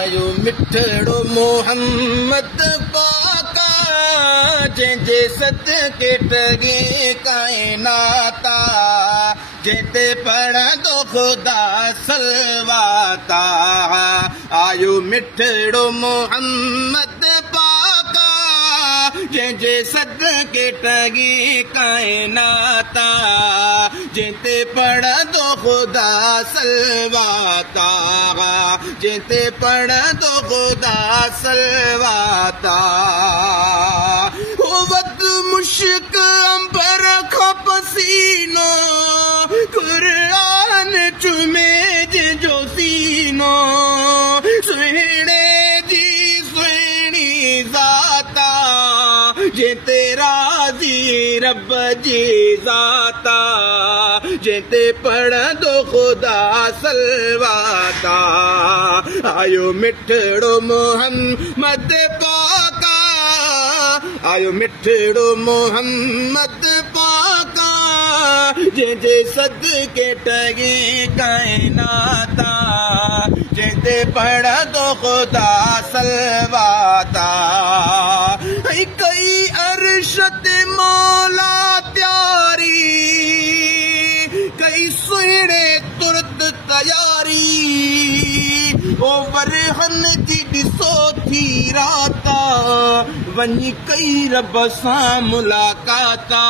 आयो मिठड़ो मोहम्मद पाका जंहिंजे सदके टगे काइनाता जंहिंते पढ़ंदो ख़ुदा सलवाता आयो मिठड़ो मोहम्मद पाका जंहिंजे सदके टगी काइनाता जंहिंते पढ़ंदो ख़ुदा सलवाता जंहिंते पढ़ंदो ख़ुदा सलवाता वद मुश्क अंबर खां पसीनो क़ुरान चुमे जंहिंजो सीनो सुहिणे जी सुहिणी ज़ाता जंहिंते राज़ी रब जी ज़ाता जंहिंते पढ़ंदो ख़ुदा सलवाता आयो मिठड़ो मोहम्मद पाका आयो मिठड़ो मोहम्मद पाका जंहिंजे सदके टगी काइनाता जंहिंते पढ़ंदो ख़ुदा सलवाता कई अर्श ते मौला त्यारी कई सुहिणे तुर्त तयारी ओ वरहन जी ॾिसो थी राता वञी कई रब सां मुलाक़ाता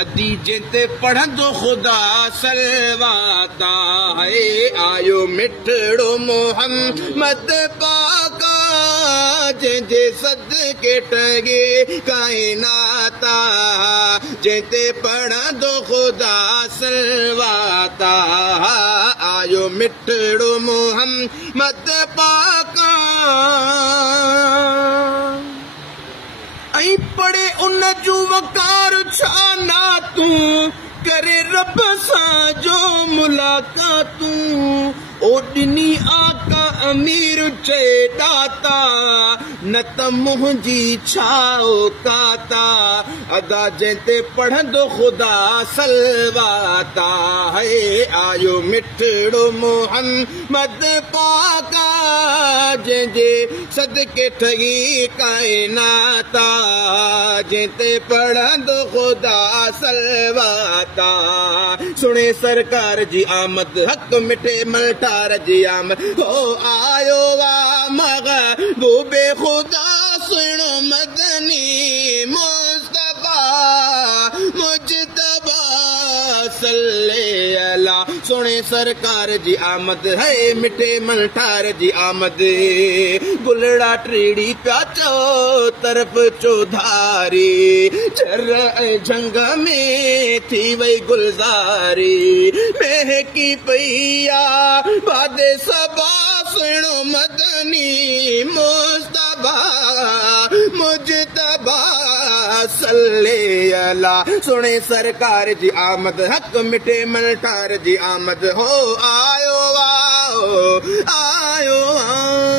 अदी जंहिंते पढ़ंदो ख़ुदा सलवाता है आयो मिठड़ो मोहम्मद पाका जंहिंजे सदके टगे काइनाता जंहिंते पढ़ंदो ख़ुदा सलवाता आयो मिठड़ो मोहम्मद पाका ऐं पढ़े उन जूं वकार छा ना तूं करे रब सां जो मुलाक़ातूं ओ ॾिनी आका अमीर चए दाता न त मुंहिंजी छा औकाता अदा जंहिंते पढ़ंदो ख़ुदा सलवाता है आयो मिठड़ो मोहम्मद पाका जंहिंजे सदके ठगी काइनाता जंहिंते पढ़ंदो ख़ुदा सलवाता सुणे सरकार जी आमद हक़ मिठे मल्टार जी आमद हो आयो महबूबे ख़ुदा सुण मदनी मुस्तफा मुजतबा सल्ले अला सुणे सरकार जी आमद है मिठे मल्टार जी आमद गुलड़ा टीड़ी पिया चो तरफ़ चौधारी चर ऐं झंग में थी वई गुलज़ारी महकी पईया बादे सबा सुणो मदनी मुस्तफा मुजतबा सल्ले अला सुणे सरकार जी आमद हक़ मिठे मल्टार जी आमद हो आयो आओ आयो आओ